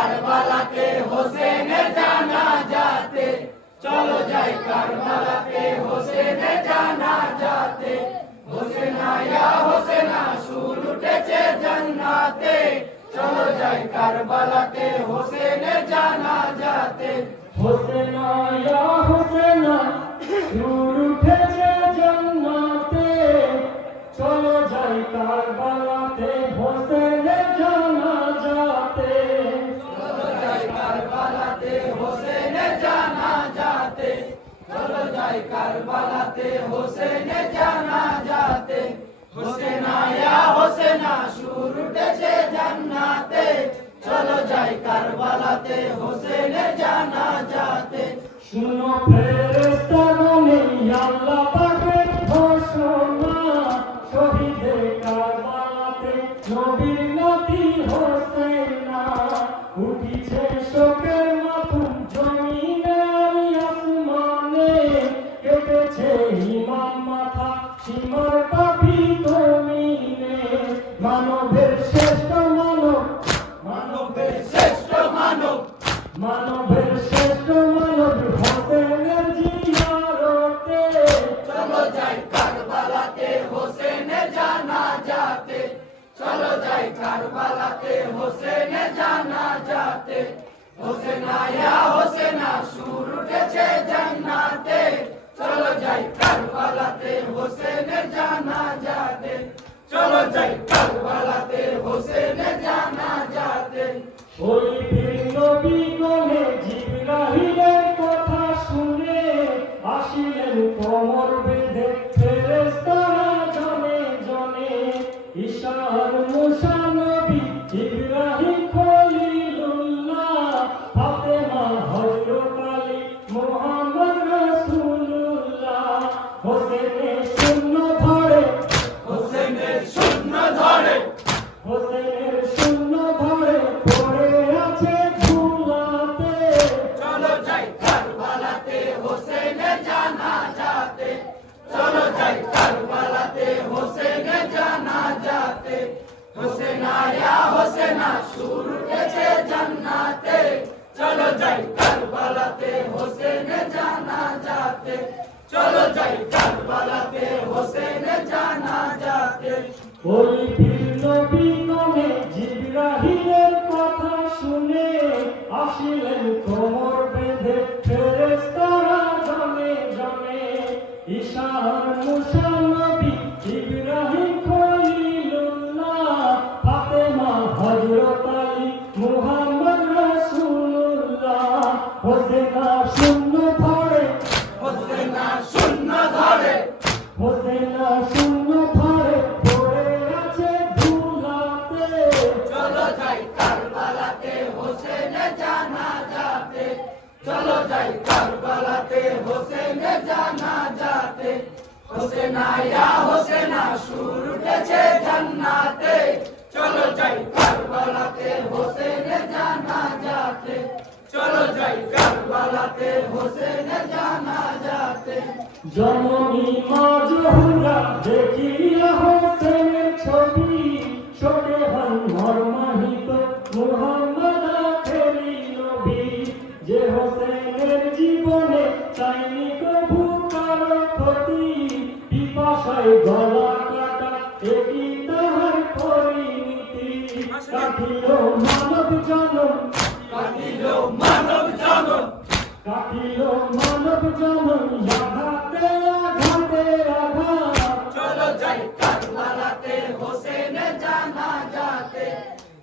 কারবালাতে হোসেনের জানাজাতে, চলো যাই কারবালাতে হোসেনের জানাজাতে। হোসেনা ইয়া হোসেনা সুর উঠেছে জান্নাতে, চলো যাই কারবালাতে হোসেনের জানাজাতে। হোসেনা ইয়া হোসেনা সুর উঠেছে জান্নাতে, চলো যাই কারবালাতে হোসেনের জানাজাতে। চলো যাই কারবালাতে হোসেনের জানাজাতে, চলো যাই কারবালাতে হোসেনের জানাজাতে। হোসেনা ইয়া হোসেনা সুর উঠেছে জান্নাতে, চলো যাই কারবালাতে হোসেনের জানাজাতে। শুনো ফেরেশতাগণে আল্লাহ পাকের ঘোষণা, শহীদে কারবালাতে নবীর নাতি হোসেনা। উঠিছে শোকের মাতম জমিনে আর আসমানে, কেটেছে ইমাম মাথা সীমার পাপী জমিনে। মানবের শ্রেষ্ঠ মানব, মানবের শ্রেষ্ঠ মানব, মানবের শ্রেষ্ঠ মানব হোসেনের জিয়ারতে, চলো যাই কারবালাতে হোসেনের জানাজাতে, চলো যাই কারবালাতে হোসেনের জানাজাতে। হোসেনা ইয়া হোসেনা সুর উঠেছে জান্নাতে, চলো যাই কারবালাতে হোসেনের জানাজাতে, চলো যাই কারবালাতে হোসেনের জানাজাতে। ওই বীর নবী গণে জিবরাইলের কথা শুনে, আসিলেন কোমর বেঁধে ফেরেশতারা জনে জনে। ঈশার মুসা নবী ইব্রাহিম খলিলুল্লাহ, ফাতেমা হযরত আলী মুহাম্মদ রাসূলুল্লাহ। হোসেনের শূন্য ধরে, হোসেনের শূন্য ধরে, হোসেনের শূন্য ধরে পড়ে আছে ধুলাতে, চলো যাই কারবালাতে হোসেনের জানাজাতে, চলো যাই কারবালাতে হোসেনের জানাজাতে। হোসেনা ইয়া হোসেনা সুর উঠেছে জান্নাতে, চলো যাই কারবালাতে হোসেনের জানাজাতে, চলো যাই কারবালাতে হোসেনের জানাজাতে। ওই বীর নবী গণে জিবরাইলের কথা শুনে, আসিলেন কোমর বেঁধে ফেরেশতারা জনে জনে। ঈশার মুসা নবী ইব্রাহিম খলিলুল্লাহ, ফাতেমা হযরত আলী মুহাম্মদ রাসূলুল্লাহ। হোসেনা শূন্য ধরে, হোসেনা শূন্য ধরে, হোসেনা শূন্য ধরে পড়ে আছে ধুলাতে, চলো যাই কারবালাতে হোসেনের জানাজাতে, চলো যাই কারবালাতে হোসেনের জানাজাতে। হোসেনা ইয়া হোসেনা সুর উঠেছে জান্নাতে, চলো যাই কারবালাতে হোসেনের জানাজাতে, চলো যাই কারবালাতে হোসেনের জানাজাতে। জননী মা জোহরা দেখিয়া হোসেনের ছবি, শোকে হন মর্মাহিত মুহাম্মদ আখেরি নবী। যে হোসেনের জীবনে চাইনি কভু কারো ক্ষতি, পিপাসায় গলা কাটা একই তাহার পরিণীতি। কাটিল মানব জনম, কাটিল মানব জনম, কাটিল মানব জনম আঘাতে আঘাতে আঘাত। চলো যাই কারবালাতে হোসেনের জানাজাতে,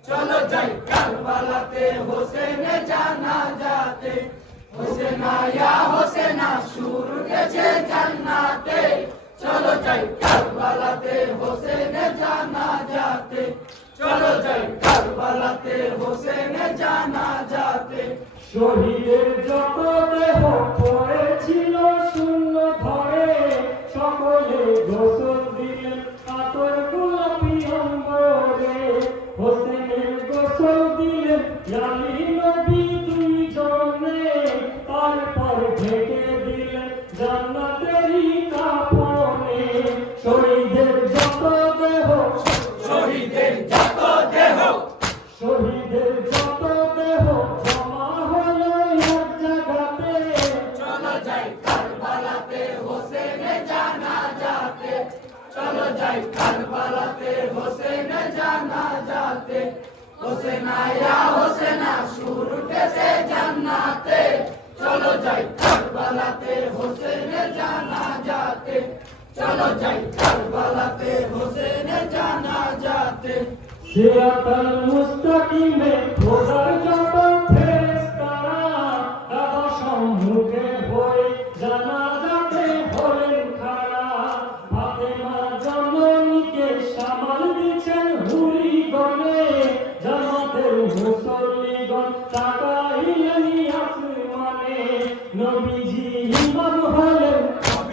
চলো যাই কারবালাতে হোসেনের জানাজাতে। হোসেনা ইয়া হোসেনা সুর উঠেছে জান্নাতে, চলো যাই কারবালাতে হোসেনের জানাজাতে, চলো যাই কারবালাতে হোসেনের জানাজাতে। শহীদের যত দেহ পড়েছিল শূন্য ধরে, সকলে গোসল দিলেন আতর গোলাপি অম্বরে। হোসেনের গোসল দিলেন আলী নবী দুইজনে, তারপর ঢেকে দিলেন জান্নাতেরই কাফনে। শহীদের যত দেহ, শহীদের যত দেহ, শহীদের যত দেহ হোসেনা ইয়া হোসেনা সুর উঠেছে জান্নাতে চলো যাই কারবালাতে হোসেনের জানাজাতে চলো যাই কারবালাতে হোসেনের জানাজাতে সিরাতাল মুস্তাকিমে খোদার যত ফেরেশতারা দাদা সম্মুখে হয়ে জানাজাতে হলেন খাড়া ফাতেমা জননীকে সামাল দিচ্ছেন হুরিগণে জামাতের মুসল্লিগণ তাকাইলেন আসমানে নবীজি ইমাম হলেন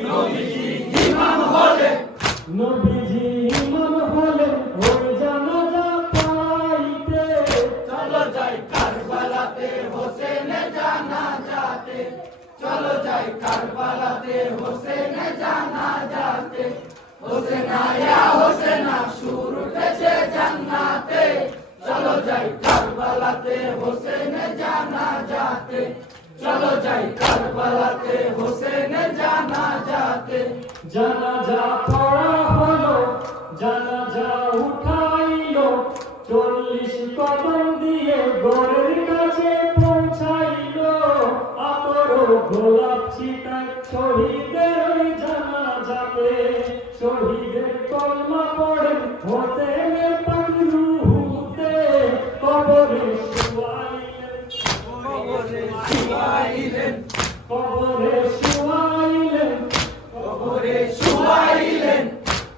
নবীজি ইমাম হলেন নবীজি ইমাম হলেন ওই জানাজা পাইতে চলো যাই কারবালাতে হোসেনের জানাজাতে চলো যাই কারবালাতে হোসেনের জানাজাতে হোসেনা ইয়া হোসেনা সুর উঠেছে জান্নাতে চলো যাই কারবালাতে হোসেনের জানাজাতে চলো যাই কারবালাতে হোসেনের জানাজাতে জানাজা পড়া হলো জানাজা উঠাইলো 40 কদম দিয়ে গড়ের কাছে পৌঁছাইলো আতর গোলাপ ছিটায় শহীদের ওই জানাজাতে শহীদের কলমা পড়েন হোসেনের পাক রুহুতে কবরে শুয়াইলেন কবরে শুয়াইলেন কবরে শুয়াইলেন কবরে শুয়াইলেন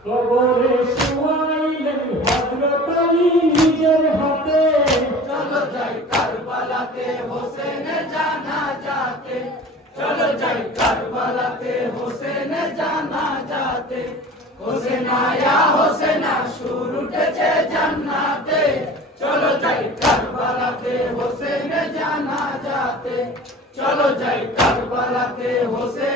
কবরে শুয়াইলেন হযরত আলী নিজের হাতে চলো যাই কারবালাতে হোসেনের জানাজাতে চলো যাই কারবালাতে হোসেনের জানাজাতে হোসেনা ইয়া হোসেনা সুর উঠেছে জান্নাতে চলো যাই কারবালাতে হোসেনের জানাজাতে চলো যাই কারবালাতে হোসেন